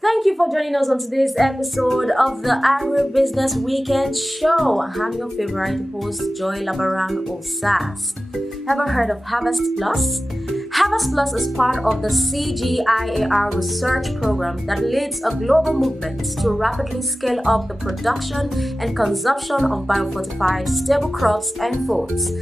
Thank you for joining us on today's episode of the Agribusiness Weekend Show. I'm your favorite host, Joy Labaran Osas. Ever heard of Harvestplus? Harvestplus is part of the CGIAR research program that leads a global movement to rapidly scale up the production and consumption of biofortified stable crops and foods.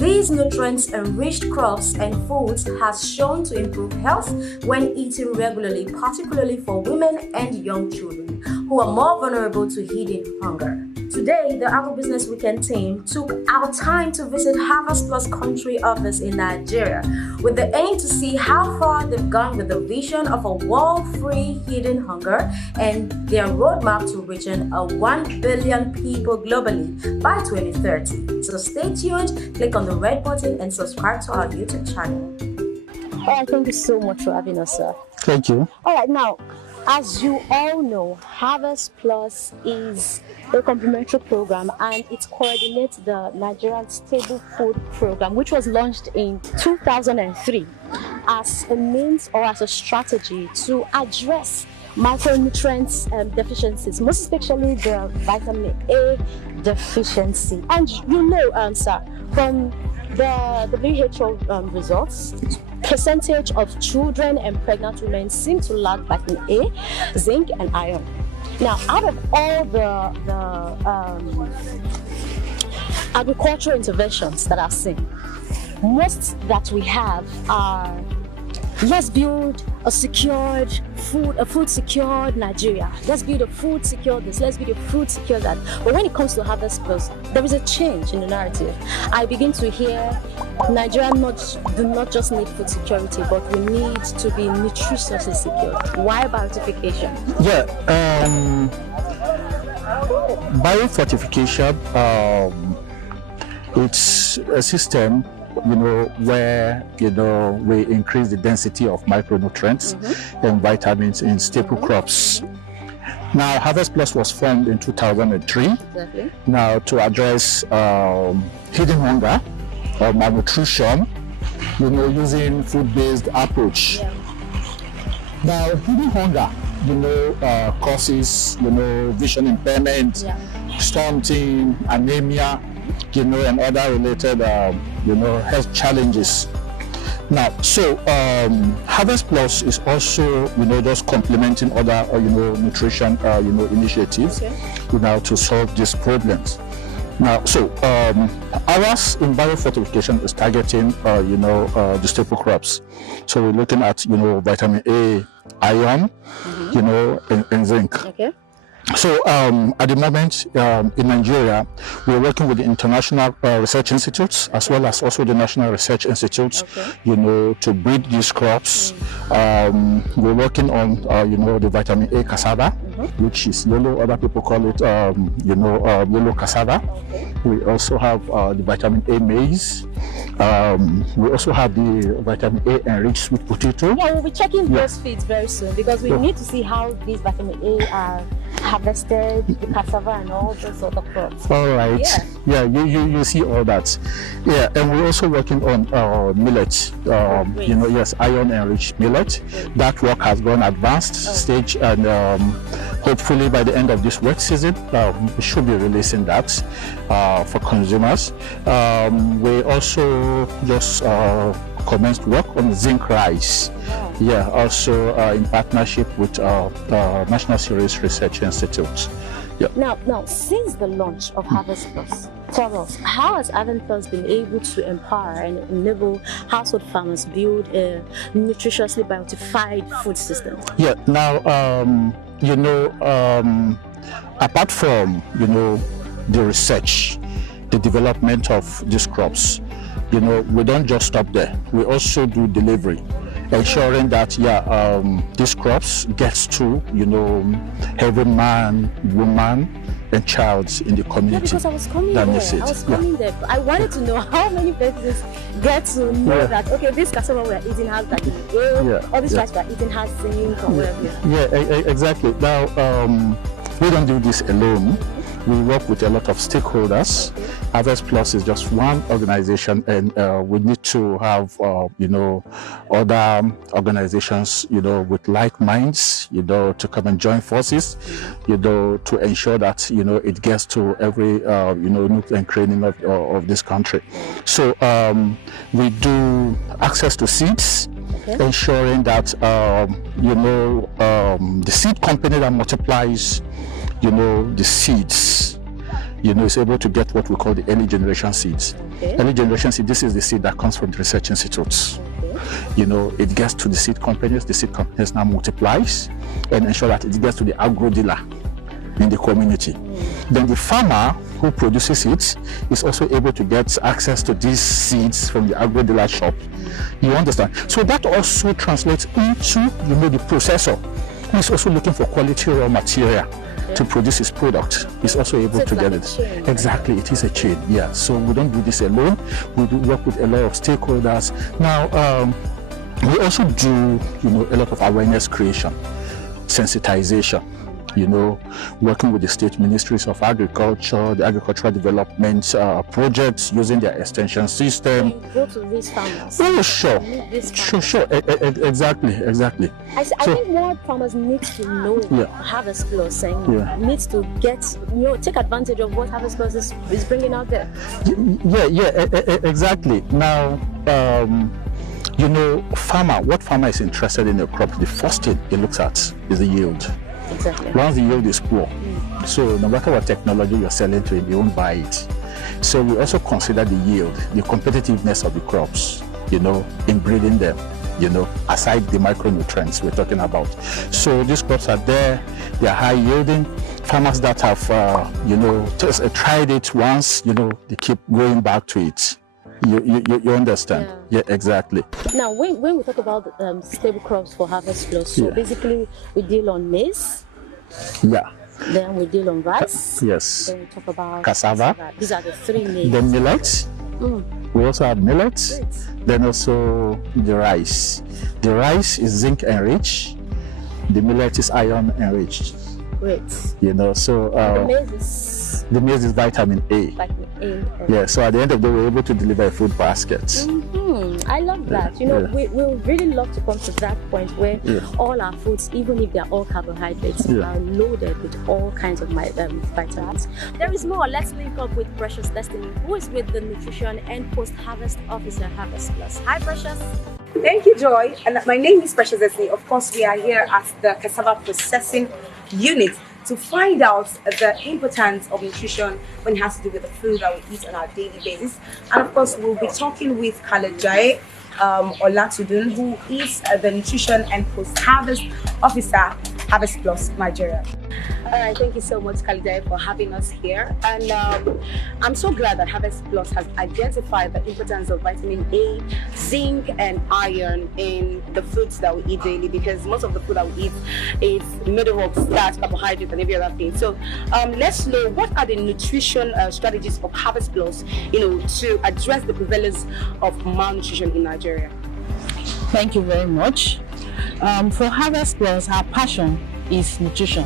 These nutrient-enriched crops and foods has shown to improve health when eaten regularly, particularly for women and young children who are more vulnerable to hidden hunger. Today, the Agribusiness Weekend team took our time to visit Harvestplus country office in Nigeria with the aim to see how far they've gone with the vision of a world-free hidden hunger and their roadmap to reaching 1 billion people globally by 2030. So stay tuned, click on the red button and subscribe to our YouTube channel. All right, thank you so much for having us, sir. Thank you. All right, now, as you all know, Harvestplus is a complementary program and it coordinates the Nigerian Stable Food Program, which was launched in 2003 as a means or as a strategy to address micronutrients deficiencies, most especially the vitamin A deficiency. And you know, sir, from the WHO results, percentage of children and pregnant women seem to lack vitamin A, zinc, and iron. Now, out of all the agricultural interventions that are seen, most that we have are let's build a food secured Nigeria. Let's build a food secure this. Let's build a food secure that. But when it comes to Harvestplus, there is a change in the narrative. I begin to hear Nigeria do not just need food security, but we need to be nutritiously secure. Why biofortification? Yeah, biofortification. It's a system, where, we increase the density of micronutrients and vitamins in staple crops. Now, Harvestplus was formed in 2003. Exactly. Now, to address hidden hunger or malnutrition, using food-based approach. Yeah. Now, hidden hunger, causes, vision impairment, stunting, anemia, and other related, health challenges. Now, so Harvestplus is also, just complementing other, nutrition, initiatives, to solve these problems. Now, so ours in biofortification is targeting, the staple crops. So we're looking at, vitamin A, iron, and zinc. Okay. So at the moment in Nigeria, we're working with the international research institutes as well as also the national research institutes, to breed these crops. We're working on, the vitamin A cassava, which is yellow. Other people call it, yellow cassava. We also have the vitamin A maize. We also have the vitamin A enriched sweet potato. Yeah, we'll be checking those feeds very soon because we need to see how these vitamin A are harvested, the cassava and all those sort of crops. All right. Yeah, you see all that. Yeah, and we're also working on millet. Yes, iron enriched millet. That work has gone advanced stage, and hopefully by the end of this wet season, we should be releasing that for consumers. We also just commenced work on zinc rice. Yeah, also in partnership with National Cereals Research Institute. Yeah. Now, since the launch of Harvestplus, Tell us, how has Harvestplus been able to empower and enable household farmers build a nutritiously biotified food system? Yeah, now, apart from, the research, the development of these crops, we don't just stop there. We also do delivery, ensuring that, these crops gets to, every man, woman, and child in the community. Yeah, because I was coming there. There. I wanted to know how many persons get to know that, okay, this cassava we're eating has vitamin A, or this rice we're eating has zinc or whatever. Yeah, exactly. Now, we don't do this alone. We work with a lot of stakeholders. Okay. Harvestplus is just one organization, and we need to have, other organizations, with like minds, to come and join forces, to ensure that, it gets to every, nook and cranny of this country. So we do access to seeds, ensuring that, the seed company that multiplies the seeds, is able to get what we call the early generation seeds. Okay. Early generation seed, this is the seed that comes from the research institutes. Okay. It gets to the seed companies now multiplies and ensure that it gets to the agro dealer in the community. Then the farmer who produces it is also able to get access to these seeds from the agro dealer shop. You understand? So that also translates into, the processor who is also looking for quality raw material to produce his product. Is also able to get it. Chain, exactly, it is a chain. Yeah. So we don't do this alone. We do work with a lot of stakeholders. Now, we also do, a lot of awareness creation, sensitization. Working with the state ministries of agriculture, the agricultural development projects, using their extension system. You go to these farmers. Oh, sure. Exactly. I think more farmers need to know Harvestplus and needs to get, take advantage of what Harvestplus is bringing out there. Exactly. Now, what farmer is interested in a crop, the first thing he looks at is the yield. Exactly. Once the yield is poor, so no matter what technology you're selling to him, you won't buy it. So we also consider the yield, the competitiveness of the crops, in breeding them, aside the micronutrients we're talking about. So these crops are there, they are high yielding. Farmers that have, just tried it once, they keep going back to it. You understand? Yeah, exactly. Now, when we talk about stable crops for Harvestplus, so basically we deal on maize. Yeah. Then we deal on rice. Yes. Then we talk about cassava. These are the three main. Then millet. We also have millet. Great. Then also the rice. The rice is zinc enriched. The millet is iron enriched. Great. So the maize is vitamin A. Vitamin A. Yeah, so at the end of the day, we're able to deliver a food basket. I love that. We really love to come to that point where all our foods, even if they're all carbohydrates, are loaded with all kinds of vitamins. There is more. Let's link up with Precious Destiny, who is with the Nutrition and Post-Harvest Officer Harvestplus. Hi, Precious. Thank you, Joy. And my name is Precious Destiny. Of course, we are here at the cassava processing unit to find out the importance of nutrition when it has to do with the food that we eat on our daily basis. And of course, we'll be talking with Kalejai Olatudun, who is the Nutrition and Post-Harvest Officer, Harvestplus Nigeria. All right, thank you so much, Kalejai, for having us here. And I'm so glad that Harvestplus has identified the importance of vitamin A, zinc, and iron in the foods that we eat daily, because most of the food that we eat is made up of starch, carbohydrates, and every other thing. So let's know, what are the nutrition strategies of Harvestplus, to address the prevalence of malnutrition in Nigeria? Thank you very much. For Harvestplus, our passion is nutrition.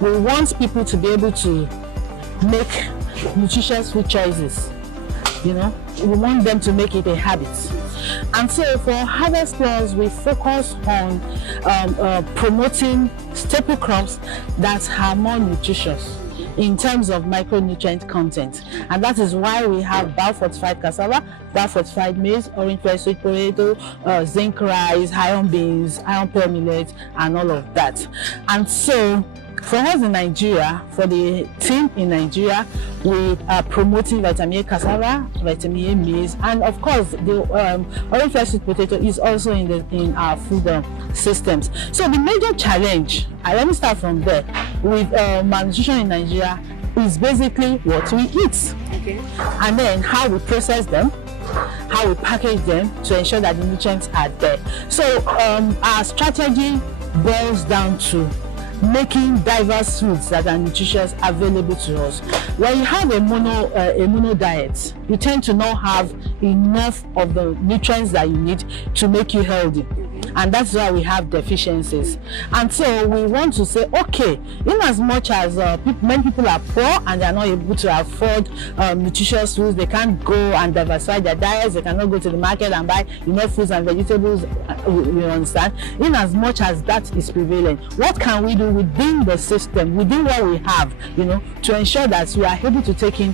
We want people to be able to make nutritious food choices. We want them to make it a habit. And so for Harvestplus, we focus on promoting staple crops that are more nutritious in terms of micronutrient content, and that is why we have biofortified cassava, biofortified maize, orange rice, sweet potato, zinc rice, iron beans, iron pearl millet, and all of that. And so for us in Nigeria, for the team in Nigeria, we are promoting vitamin A cassava, vitamin A maize, and of course the orange fresh sweet potato is also in our food systems. So the major challenge, let me start from there, with malnutrition in Nigeria is basically what we eat, and then how we process them, how we package them to ensure that the nutrients are there. So our strategy boils down to making diverse foods that are nutritious available to us. When you have a mono diet, you tend to not have enough of the nutrients that you need to make you healthy, and that's why we have deficiencies. And so we want to say, okay, in as much as many people are poor and they are not able to afford nutritious foods, they can't go and diversify their diets, they cannot go to the market and buy enough fruits and vegetables, you understand? In as much as that is prevalent, what can we do within the system, within what we have, you know, to ensure that we are able to take in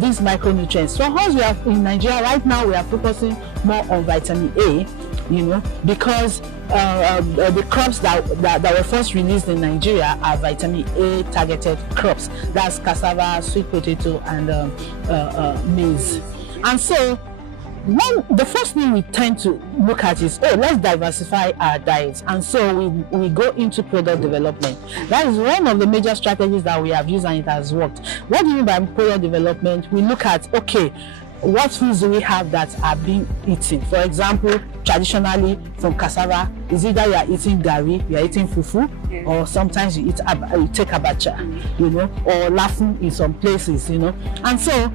these micronutrients? For us, we are in Nigeria right now, we are focusing more on vitamin A, you know, because the crops that were first released in Nigeria are vitamin A targeted crops. That's cassava, sweet potato, and maize. And so the first thing we tend to look at is, let's diversify our diets. And so we go into product development. That is one of the major strategies that we have used, and it has worked. What do you mean by product development? We look at, okay, what foods do we have that are being eaten? For example, traditionally from cassava, is either you are eating gari, you are eating fufu, or sometimes you take abacha, you know, or lafun in some places, you know. And so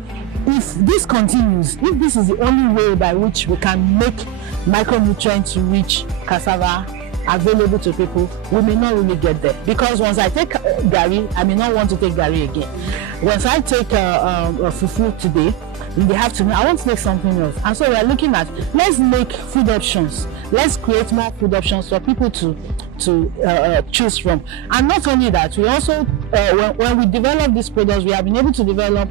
if this continues, if this is the only way by which we can make micronutrients rich cassava available to people, we may not really get there. Because once I take gari, I may not want to take gari again. Once I take a fufu today, in the afternoon, I want to take something else. And so we are looking at, let's make food options. Let's create more food options for people to choose from. And not only that, we also, when we develop these products, we have been able to develop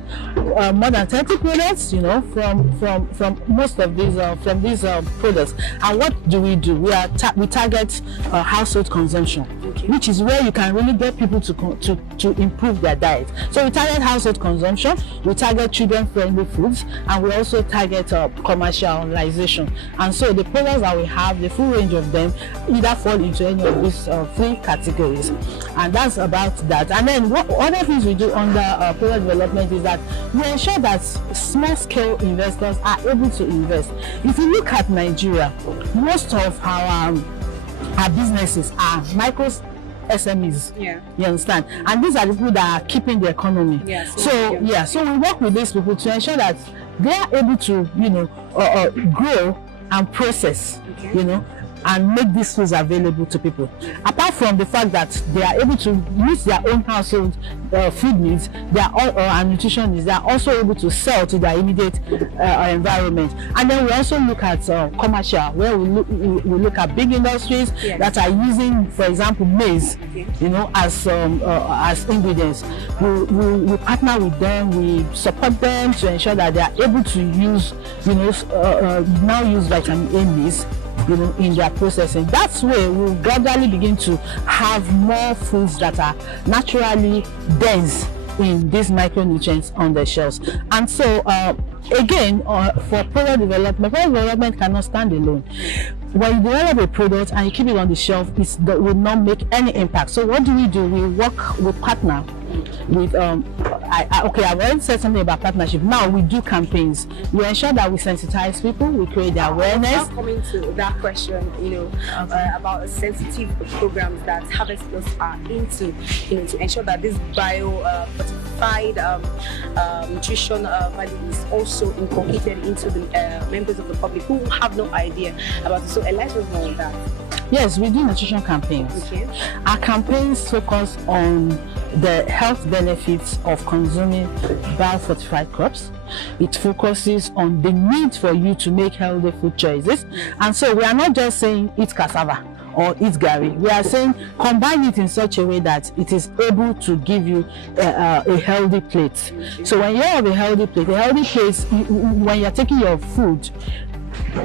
more than 30 products, you know, from most of these products. And what do? We target household consumption, which is where you can really get people to improve their diet. So we target household consumption, we target children-friendly foods, and we also target commercialization. And so the products that we have, the full range of them, either fall into any of these three categories. And that's about that. And then what other things we do under product development is that we ensure that small-scale investors are able to invest. If you look at Nigeria, most of our businesses are micro SMEs, you understand, and these are the people that are keeping the economy. So we work with these people to ensure that they are able to, you know, grow and process, you know, and make these foods available to people. Apart from the fact that they are able to meet their own household food needs, they are all, and nutrition needs, they are also able to sell to their immediate environment. And then we also look at commercial, where we look at big industries that are using, for example, maize, you know, as ingredients. We partner with them, we support them to ensure that they are able to use, you know, now use vitamin A maize, you know, in their processing. That's where we'll gradually begin to have more foods that are naturally dense in these micronutrients on the shelves. And so again, for product development cannot stand alone. When you develop a product and you keep it on the shelf, that will not make any impact. So what do? We partner with okay, I've already said something about partnership. Now we do campaigns. We ensure that we sensitize people, we create the awareness. Now coming to that question, you know, about sensitive programs that Harvestplus are into, you know, to ensure that this fortified nutrition value is also inculcated into the members of the public who have no idea about it. So enlighten us more on that. Yes, we do nutrition campaigns. Our campaigns focus on the health benefits of consuming biofortified crops. It focuses on the need for you to make healthy food choices. And so we are not just saying eat cassava or eat gari. We are saying combine it in such a way that it is able to give you a healthy plate. So when you have a healthy plate, when you're taking your food,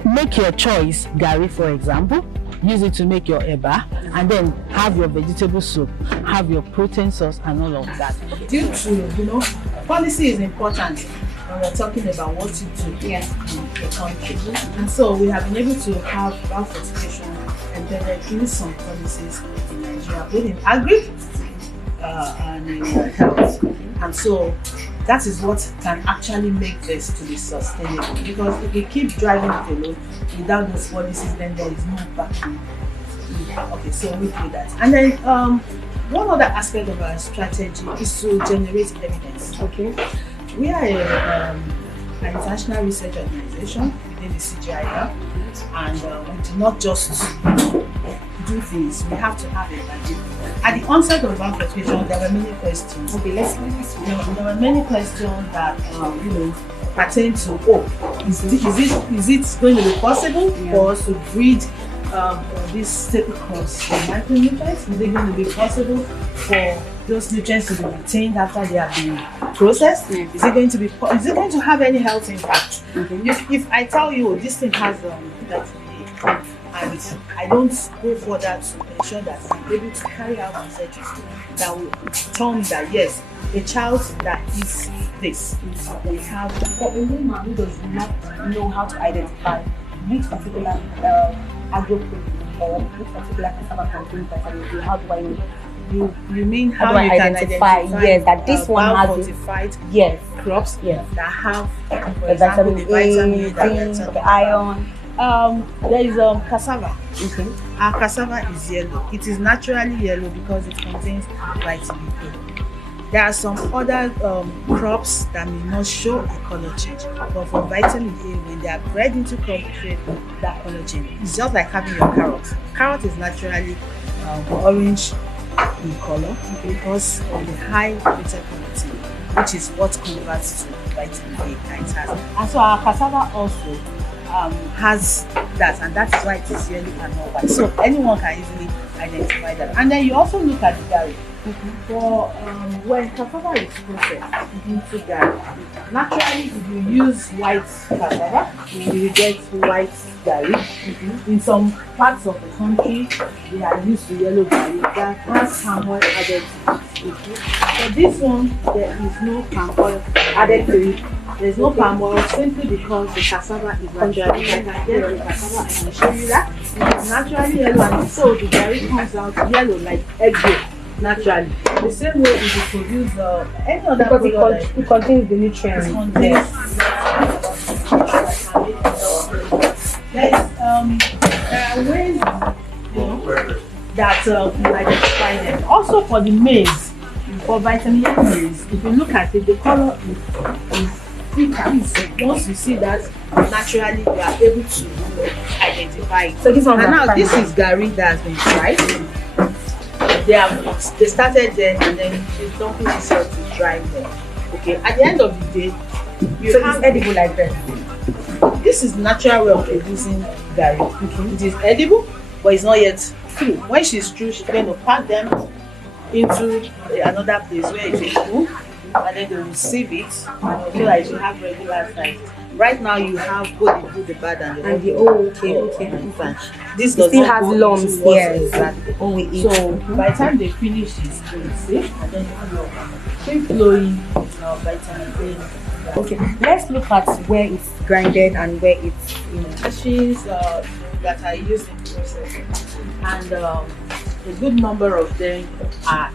make your choice, gari for example, use it to make your eba, and then have your vegetable soup, have your protein sauce, and all of that. Due to, policy is important when we're talking about what to do in the country. And so we have been able to have fortification embedded in some policies in Nigeria, both in agri and in health. And so that is what can actually make this to be sustainable, because if we keep driving it alone without those policies, then there is no backing. Okay, so we do that. And then one other aspect of our strategy is to generate evidence. Okay, we are an international research organization within the CGIL, and we do not just do things, we have to have it. At the onset of our presentation, there were many questions. Okay, let's there were many questions that pertain to is it going to be possible for us to breed these staple crops for micronutrients? Is it going to be possible for those nutrients to be retained after they have been processed? Is it going to have any health impact? If I tell you this thing has and I don't go further to ensure that I'm able to carry out research that will tell me that yes, a child that eats this will have, for a woman who does not know how to identify which particular agro-protein or which particular cassava contains vitamin D, how do I know? You mean how do you identify yes, that this one has fortified crops that have vitamin A, the iron. There is cassava. Our cassava is yellow. It is naturally yellow because it contains vitamin A. There are some other crops that may not show a color change, but for vitamin A, when they are bred into crop trade, that color change. It's just like having your carrot. Carrot is naturally orange in color because of the high beta carotene, which is what converts to vitamin A that it has. And so our cassava also has that, and that is why it is yellow and not white. So anyone can easily identify that. And then you also look at the gari. For when cassava is processed into gari, naturally if you use white cassava, you will get white gari. In some parts of the country, they are used to yellow gari that has palm oil added to it. For this one, there is no palm oil added to it. There is no palm oil simply because the cassava is naturally yellow. I can get the cassava, I can show you that. It's naturally yellow, and so the gari comes out yellow like egg yolk. Naturally, the same way if you produce any other product, it contains the nutrients. There are ways that you identify them. Also for the maize, for vitamin A maize, if you look at it, the color is thicker. Once you see that, naturally you are able to identify it. So this one, and now this is gari that has been dried. They started there, and then she's dumping this out to dry them. Okay, at the end of the day, you have edible like that. This is the natural way of producing gari. It is edible, but it's not yet through. When she's through, she's going to pack them into another place where it is cool, and then they will sieve it, so that it will have regular size. Right now you have both the good, the bad, and the okay. This does still has lumps here. Exactly. We eat. So by the time they finish it, they will safe, and then you have your free flowing vitamin A. Okay, let's look at where it's grinded and where it's machines that are used in processing, and a good number of them are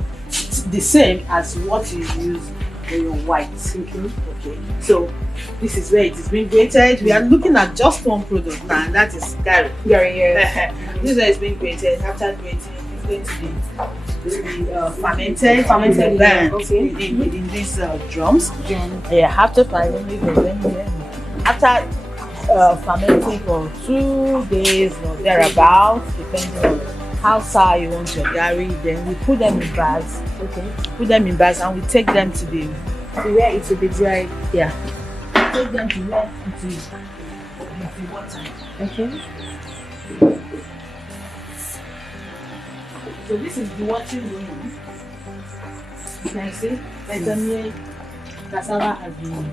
the same as what you use in your white. Okay, so this is where it is being grated. We are looking at just one product now, and that is gari. This is where it's being grated. After grating, it's going to be fermented within these drums. After fermenting for 2 days or thereabouts, depending on how sour you want your gari, then we put them in bags. Put them in bags, and we take them to where it will be dried. Take them to where it is water. So this is the watering room. You can see vitamin cassava has been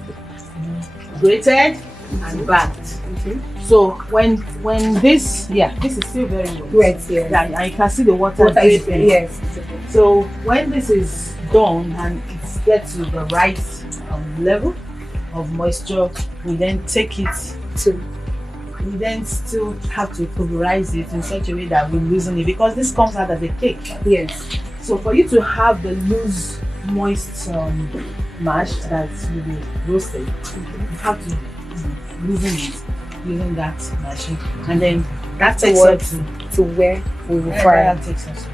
grated, and bagged. So when this is still very wet. Yes. Yeah, and you can see the water dripping. Yes. So when this is done and it gets to the right level of moisture, we then take it to. We then still have to pulverize it in such a way that we loosen it, because this comes out as a cake. Yes. So for you to have the loose, moist mash that will be roasted, you have to loosen it using that machine, and then that takes us to where we will fry. Takes us to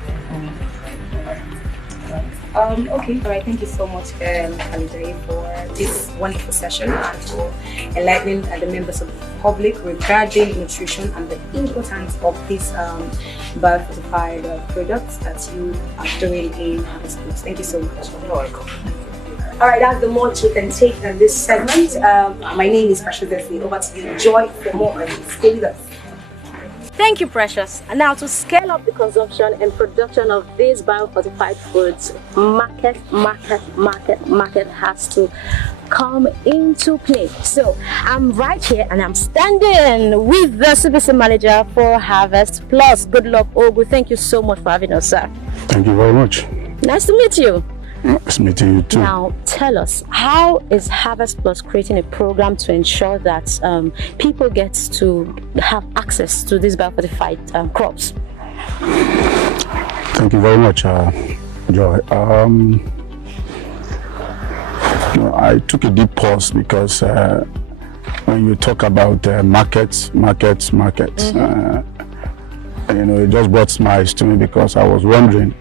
Okay, all right. Thank you so much, Alijaye, for this wonderful session and for enlightening the members of the public regarding nutrition and the importance of these biofortified products that you are doing in Harvestplus. Thank you so much. You're welcome. All right, that's the much we can take in this segment. My name is Precious Desli. Over to you. Joy for more. Stay with us. Thank you, Precious. And now to scale up the consumption and production of these biofortified foods, market has to come into play. So I'm right here and I'm standing with the CBC manager for Harvestplus. Good luck, Ogu. Thank you so much for having us, sir. Thank you very much. Nice to meet you. Nice meeting you too. Now, tell us, how is Harvestplus creating a program to ensure that people get to have access to these biofortified crops? Thank you very much, Joy. I took a deep pause because when you talk about markets, it just brought smiles to me, because I was wondering,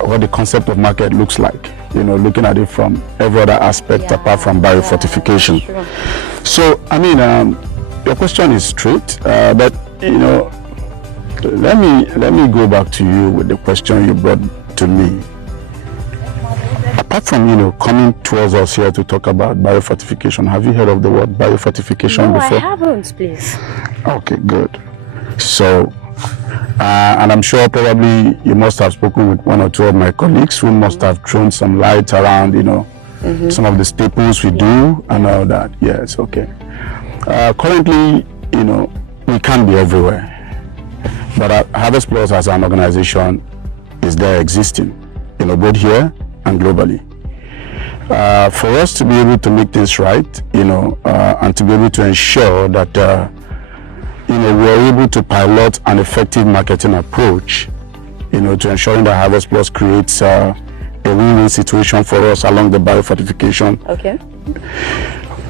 what the concept of market looks like, looking at it from every other aspect apart from biofortification. Sure. So, your question is straight, but, let me go back to you with the question you brought to me. Apart from, coming towards us here to talk about biofortification, have you heard of the word biofortification before? No, I haven't, please. Okay, good. So, and I'm sure probably you must have spoken with one or two of my colleagues who must have thrown some light around, some of the staples we do and all that. Yes, okay. Currently, we can't be everywhere. But Harvestplus as an organization is there existing, both here and globally. For us to be able to make this right, and to be able to ensure that we're able to pilot an effective marketing approach, to ensuring that Harvestplus creates a win-win situation for us along the biofortification. Okay.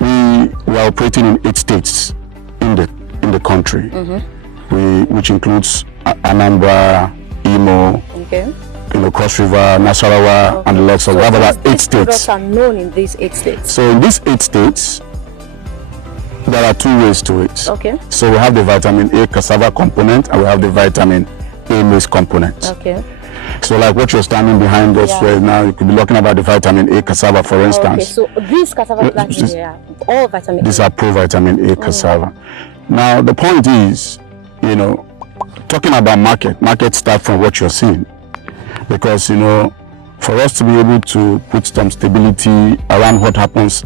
We are operating in 8 states in the country, which includes Anambra, Imo, Cross River, Nasarawa, and the lots of about 8 states. Products are known in these 8 states. So in these 8 states, there are 2 ways to it. Okay. So we have the vitamin A cassava component and we have the vitamin A maize component. Okay. So like what you're standing behind us right now, you could be talking about the vitamin A cassava, for instance. Okay, so these cassava plants here, all vitamin A. These are pro-vitamin A cassava. Now the point is, talking about market start from what you're seeing. Because, for us to be able to put some stability around what happens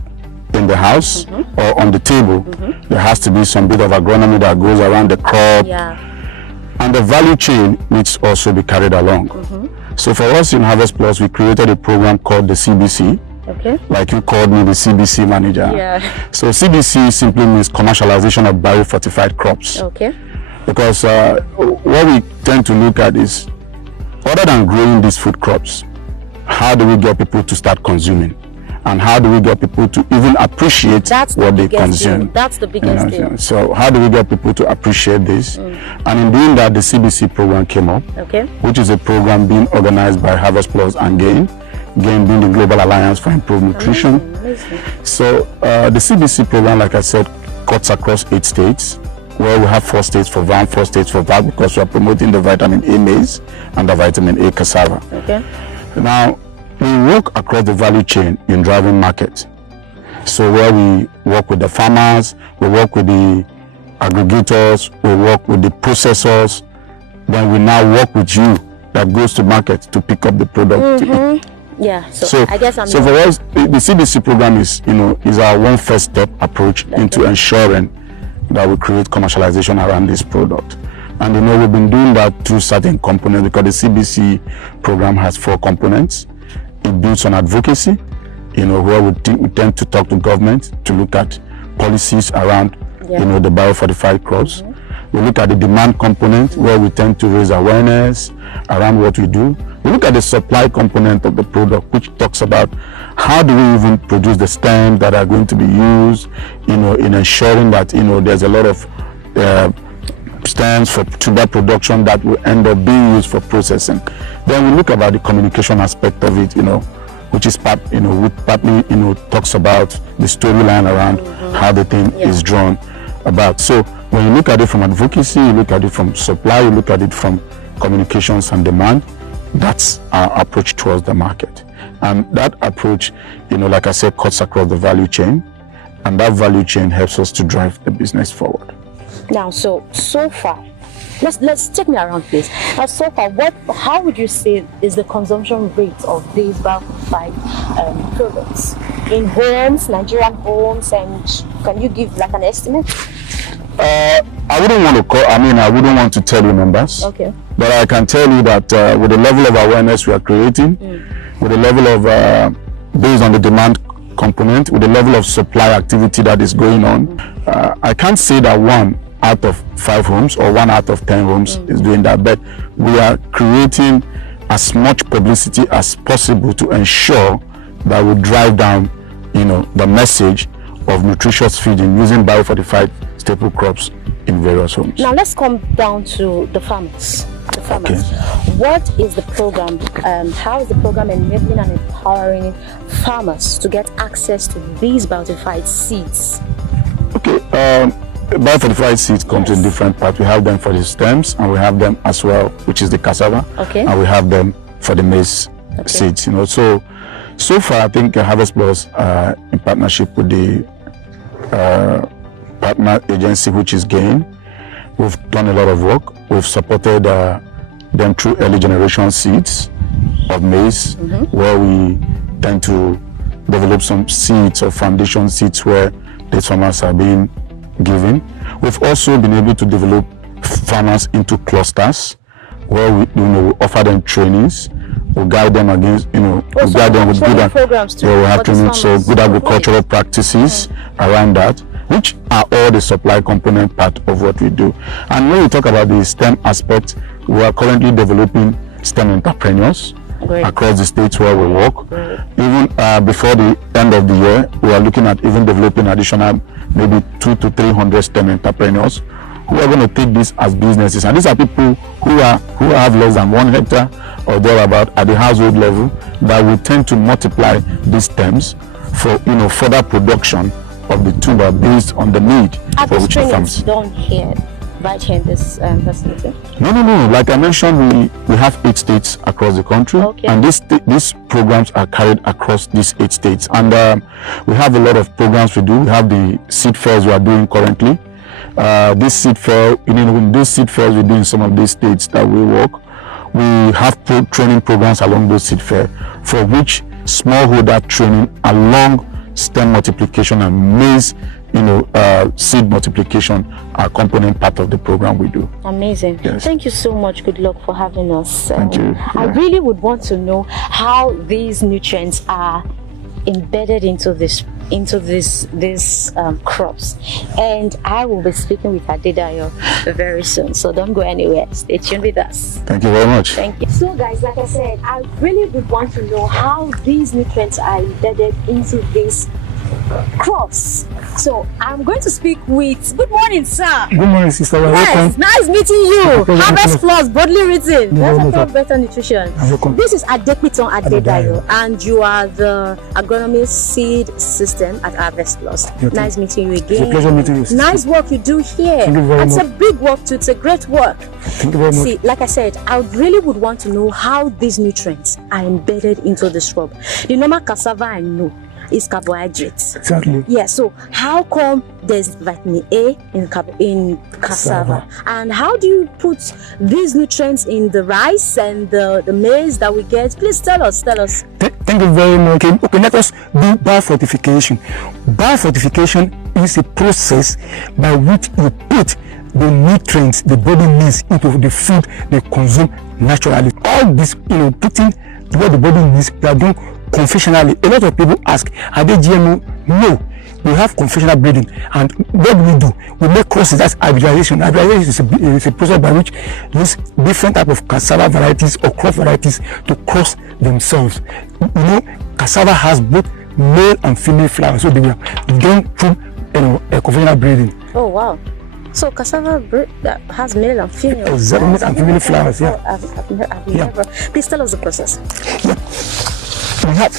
in the house or on the table, there has to be some bit of agronomy that goes around the crop, and the value chain needs to also be carried along. So for us in Harvestplus, we created a program called the CBC. Okay. Like you called me the CBC manager. Yeah. So CBC simply means commercialization of biofortified crops. Okay. Because what we tend to look at is, other than growing these food crops, how do we get people to start consuming? And how do we get people to even appreciate what they consume? That's the biggest deal. So how do we get people to appreciate this? And in doing that, the CBC program came up, which is a program being organized by Harvestplus and GAIN being the Global Alliance for Improved Nutrition. Amazing. So the CBC program, like I said, cuts across 8 states, where we have 4 states for VAM, 4 states for VAC, because we are promoting the vitamin A maize and the vitamin A cassava. Okay. Now, we work across the value chain in driving market. So where we work with the farmers, we work with the aggregators, we work with the processors, then we now work with you that goes to market to pick up the product Yeah. So I guess so for us, the CBC program is, is our one first step approach into ensuring that we create commercialization around this product. And we've been doing that through certain components, because the CBC program has 4 components. It builds on advocacy, where we tend to talk to government to look at policies around, the biofortified crops. We look at the demand component, where we tend to raise awareness around what we do. We look at the supply component of the product, which talks about how do we even produce the stems that are going to be used, in ensuring that, there's a lot of stems for tuber production that will end up being used for processing. Then we look about the communication aspect of it, which is partly, talks about the storyline around how the thing is drawn about. So when you look at it from advocacy, you look at it from supply, you look at it from communications and demand, that's our approach towards the market. And that approach, like I said, cuts across the value chain, and that value chain helps us to drive the business forward. Now, so far, let's take me around, please. Now, so far, how would you say is the consumption rate of these biofortified products in homes, Nigerian homes, and can you give like an estimate? I wouldn't want to tell you numbers. Okay. But I can tell you that with the level of awareness we are creating, with the level of, based on the demand component, with the level of supply activity that is going on, I can't say that 1 out of 5 homes or 1 out of 10 homes is doing that, but we are creating as much publicity as possible to ensure that we drive down, the message of nutritious feeding using biofortified staple crops in various homes. Now let's come down to the farmers. Okay. What is the program? How is the program enabling and empowering farmers to get access to these biofortified seeds? Okay, biofortified seeds comes in different parts. We have them for the stems, and we have them as well, which is the cassava. Okay. And we have them for the maize seeds. So far, I think Harvestplus, in partnership with the partner agency, which is GAIN, we've done a lot of work. We've supported them through early generation seeds of maize, where we tend to develop some seeds or foundation seeds where these farmers are being given. We've also been able to develop farmers into clusters, where we offer them trainings. We guide them against, we guide them with good programs too. We have to so good agricultural practices around that, which are all the supply component part of what we do. And when we talk about the STEM aspect, we are currently developing STEM entrepreneurs across the states where we work. Even before the end of the year, we are looking at even developing additional maybe 200 to 300 STEM entrepreneurs who are going to take this as businesses. And these are people who have less than 1 hectare or thereabout at the household level, that will tend to multiply these stems for further production of the tuber based on the need for which the farms. Done here, right here in this facility? No. Like I mentioned, we have 8 states across the country, and these programs are carried across these 8 states. And we have a lot of programs we do. We have the seed fairs we are doing currently. This seed fair, those seed fairs we do in some of these states that we work. We have training programs along those seed fair, for which smallholder training along stem multiplication and maize, seed multiplication are component part of the program we do. Amazing. Yes. Thank you so much. Good luck for having us. Thank you. I really would want to know how these nutrients are embedded into these crops, and I will be speaking with Adedayo very soon, so don't go anywhere. Stay tuned with us. Thank you very much. Thank you. So guys, like I said, I really would want to know how these nutrients are embedded into these crops. So I'm going to speak with, good morning, sir. Good morning, sister. Yes, nice meeting you. Harvestplus, boldly written. Let's talk better nutrition. This is Adepiton Adedayo, and you are the agronomy seed system at Harvestplus. Nice meeting you again. It's a pleasure meeting you, sister. Nice work you do here. Thank you very much. It's a big work too. It's a great work. Thank you very much. See, like I said, I really would want to know how these nutrients are embedded into the shrub. The normal cassava I know is carbohydrates. Exactly. Yeah, so how come there's vitamin A in cassava? And how do you put these nutrients in the rice and the maize that we get? Please tell us. Thank Thank you very much. Okay, let us do biofortification. Biofortification is a process by which you put the nutrients the body needs into the food they consume naturally. All this, putting what the body needs, they are done conventionally. A lot of people ask, are they GMO? No. We have conventional breeding, and what do? We make crosses. That's hybridization. Hybridization is a process by which use different type of cassava varieties or crop varieties to cross themselves. Cassava has both male and female flowers, so they were done through a conventional breeding. Oh wow! So cassava that has male and female. Exactly, male and female flowers. Yeah. I've never. Please tell us the process. Yeah. We have.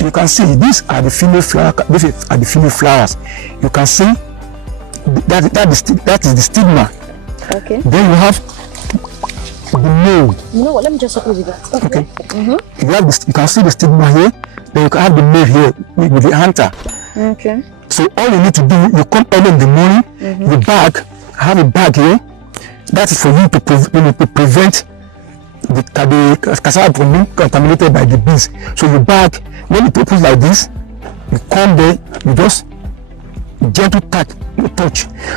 You can see these are the female flowers. These are the female flowers. You can see that is the stigma. Okay. Then you have the male. You know what? Let me just suppose you that. Okay. You have this. You can see the stigma here. Then you can have the male here with the anther. Okay. So all you need to do, you come early in the morning. The bag. I have a bag here. That is for you to prevent the cassava from being contaminated by the bees. So you bag, when it opens like this, you come there, you just gentle touch.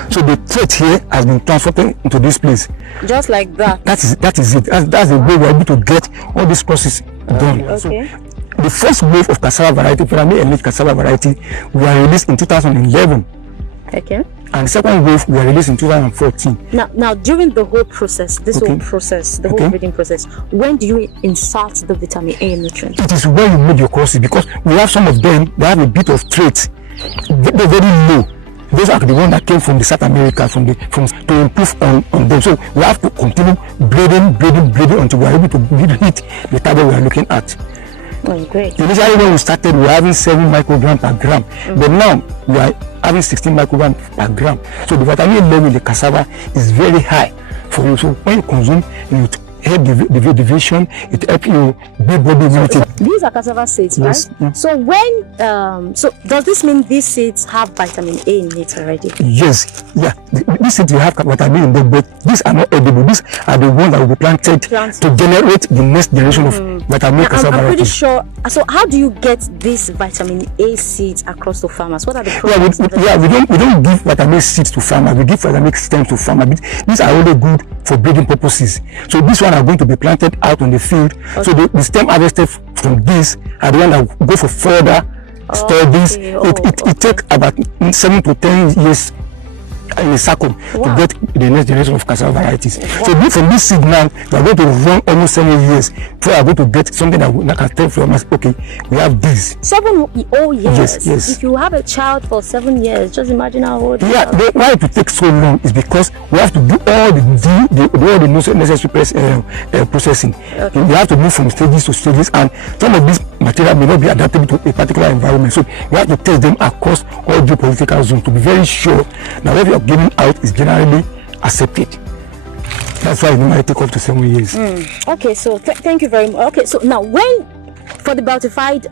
So the thread here has been transported into this place. Just like that. That is it. That's the way we're able to get all these processes done. Okay. So the first wave of cassava variety, Pyramid Elite cassava variety, we were released in 2011. Okay. And the second wave we were released in 2014. Now during the whole process, the whole breeding process, when do you insert the vitamin A nutrient? It is when you made your crosses, because we have some of them, they have a bit of traits. They're very low. Those are the ones that came from the South America, to improve on them. So we have to continue breeding until we are able to hit the target we are looking at. Oh, great. Initially when we started, we were having 7 micrograms per gram, but now we are having 16 micrograms per gram. So the vitamin level in the cassava is very high for you. So when you consume, it help the division, it help you build body immunity. These are cassava seeds, yes, right? Yeah. So when so does this mean these seeds have vitamin A in it already? Yes, yeah. These seeds you have vitamin in them, but these are not edible. These are the ones that will be planted to generate the next generation of vitamin cassava. I'm pretty sure. So how do you get these vitamin A seeds across to farmers? What are the programs? We don't give vitamin seeds to farmers. We give vitamin stems to farmers. These are really good for breeding purposes. So this one are going to be planted out on the field. Okay. So the stem harvested from this are the one that go for further studies. It takes about 7 to 10 years in a circle to get the next generation of cassava varieties. So from this seed now, we are going to run almost 7 years before we are going to get something that can tell farmers, okay, we have this. 7 whole years? Yes. If you have a child for 7 years, just imagine how old. Yeah, why it will take so long is because we have to do all the necessary processing. Okay. We have to move from stages to stages, and some of these material may not be adaptable to a particular environment. So we have to test them across all geopolitical zones to be very sure that what we are giving out is generally accepted. That's why it might take up to 7 years. Okay, so thank you very much. Okay, so now for the biotified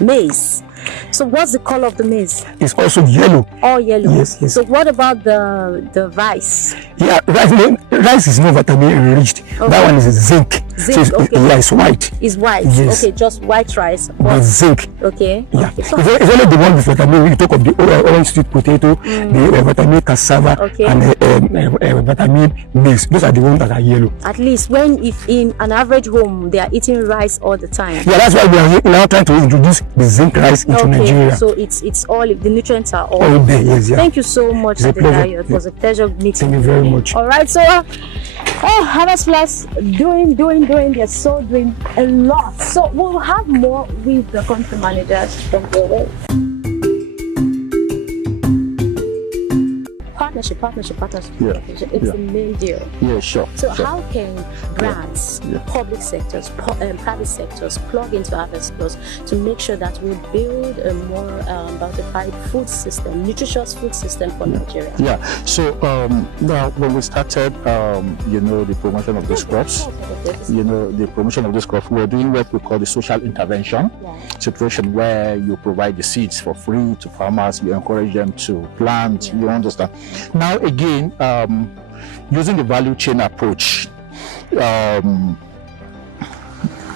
maize, so what's the color of the maize? It's also yellow. All yellow. Yes. So what about the rice? Yeah, rice is not vitamin enriched. Okay. That one is zinc. Zinc, so okay. Yeah, it's white. It's white. Yes. Okay, just white rice. But zinc. Okay. Yeah. Okay. So it's only the one with vitamin. You talk of the orange sweet potato, the vitamin cassava, and vitamin maize. Those are the ones that are yellow. At least if in an average home they are eating rice all the time. Yeah, that's why we are now trying to introduce the zinc rice into Nigeria. So it's all, the nutrients are all there. Yes, yeah. Thank you so much, Adedayo. It was a pleasure meeting. Thank you very much. All right, so Harvestplus doing. They're so doing a lot. So we'll have more with the country managers from the way. Partnership. Yeah. It's the main deal. Yeah, sure. So how can brands, public sectors, private sectors plug into Harvestplus to make sure that we build a more biotified food system, nutritious food system for Nigeria? Yeah. So now when we started, the promotion of these crops, we're doing what we call the social intervention situation, where you provide the seeds for free to farmers. You encourage them to plant. You understand? Now again, using the value chain approach, we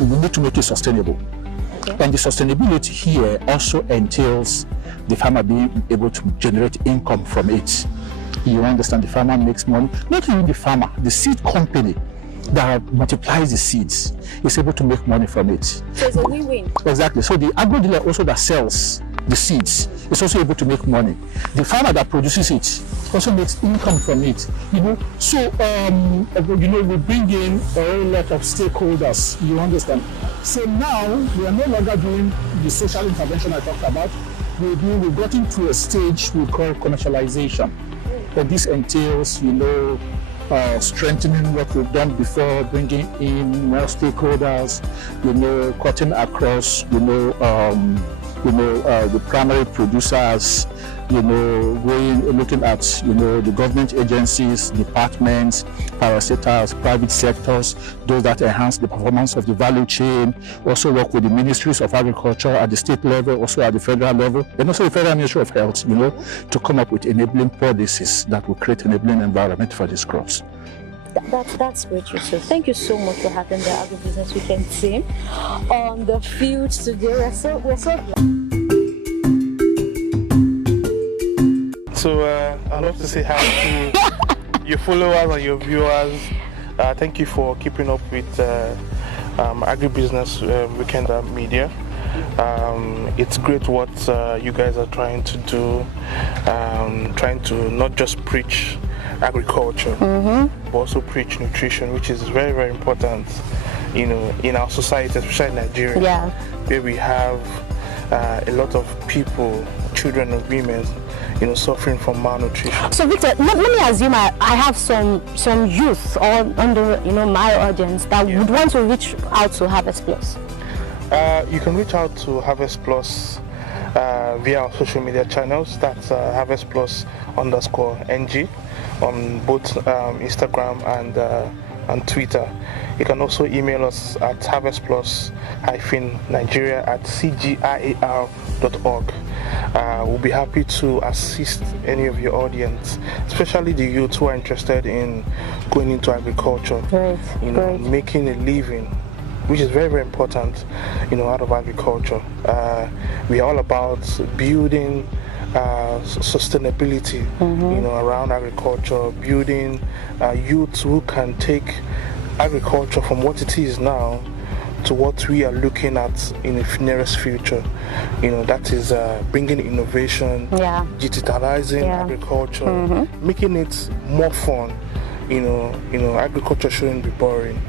need to make it sustainable. Okay. And the sustainability here also entails the farmer being able to generate income from it. You understand, the farmer makes money, not even the farmer, the seed company that multiplies the seeds is able to make money from it. So it's a win-win. Exactly. So the agro dealer also that sells the seeds is also able to make money. The farmer that produces it also makes income from it. So we bring in a whole lot of stakeholders. You understand? So now we are no longer doing the social intervention I talked about. We've gotten to a stage we call commercialization. And this entails, strengthening what we've done before, bringing in more stakeholders, cutting across, the primary producers, looking at, the government agencies, departments, parastatals, private sectors, those that enhance the performance of the value chain. Also work with the ministries of agriculture at the state level, also at the federal level, and also the Federal Ministry of Health, to come up with enabling policies that will create enabling environment for these crops. That's great, Yusuf. Thank you so much for having the Agribusiness Weekend team on the field today. We're so So I'd love to say hi to your followers and your viewers. Thank you for keeping up with Agribusiness Weekend Media. It's great what you guys are trying to do, trying to not just preach agriculture, but also preach nutrition, which is very, very important, in our society, especially in Nigeria, where we have a lot of people, children and women, suffering from malnutrition. So Victor, let me assume I have some youth under my audience that would want to reach out to Harvestplus. You can reach out to Harvestplus via our social media channels. That's Harvestplus_NG on both Instagram and Twitter. You can also email us at harvestplus-nigeria@cgiar.org. We'll be happy to assist any of your audience, especially the youth who are interested in going into agriculture, making a living, which is very, very important, out of agriculture. We are all about building sustainability, around agriculture, building youths who can take agriculture from what it is now to what we are looking at in the nearest future. That is bringing innovation, digitalizing agriculture, making it more fun. Agriculture shouldn't be boring.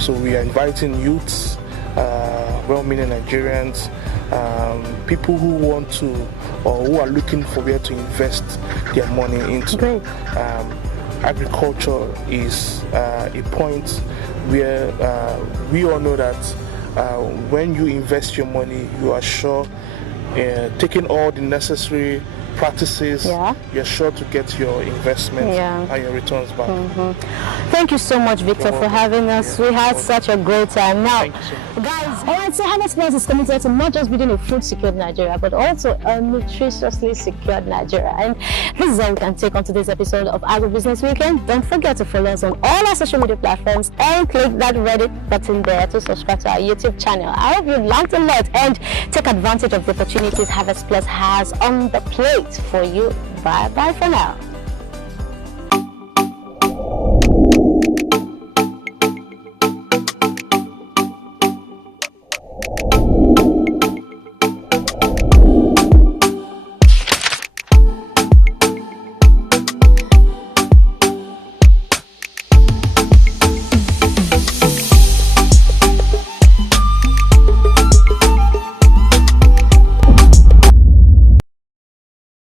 So we are inviting youths, well-meaning Nigerians, people who want to or who are looking for where to invest their money into. Agriculture is a point where we all know that when you invest your money, you are sure, taking all the necessary practices, you're sure to get your investment and your returns back. Thank you so much, Victor, for having us. We had such a great time. Now, guys, alright, so Harvestplus is committed to not just building a food-secured Nigeria, but also a nutritiously secured Nigeria. And this is all we can take on today's episode of Agribusiness Weekend. Don't forget to follow us on all our social media platforms and click that Reddit button there to subscribe to our YouTube channel. I hope you learned a lot and take advantage of the opportunities Harvestplus has on the plate for you. Bye for now.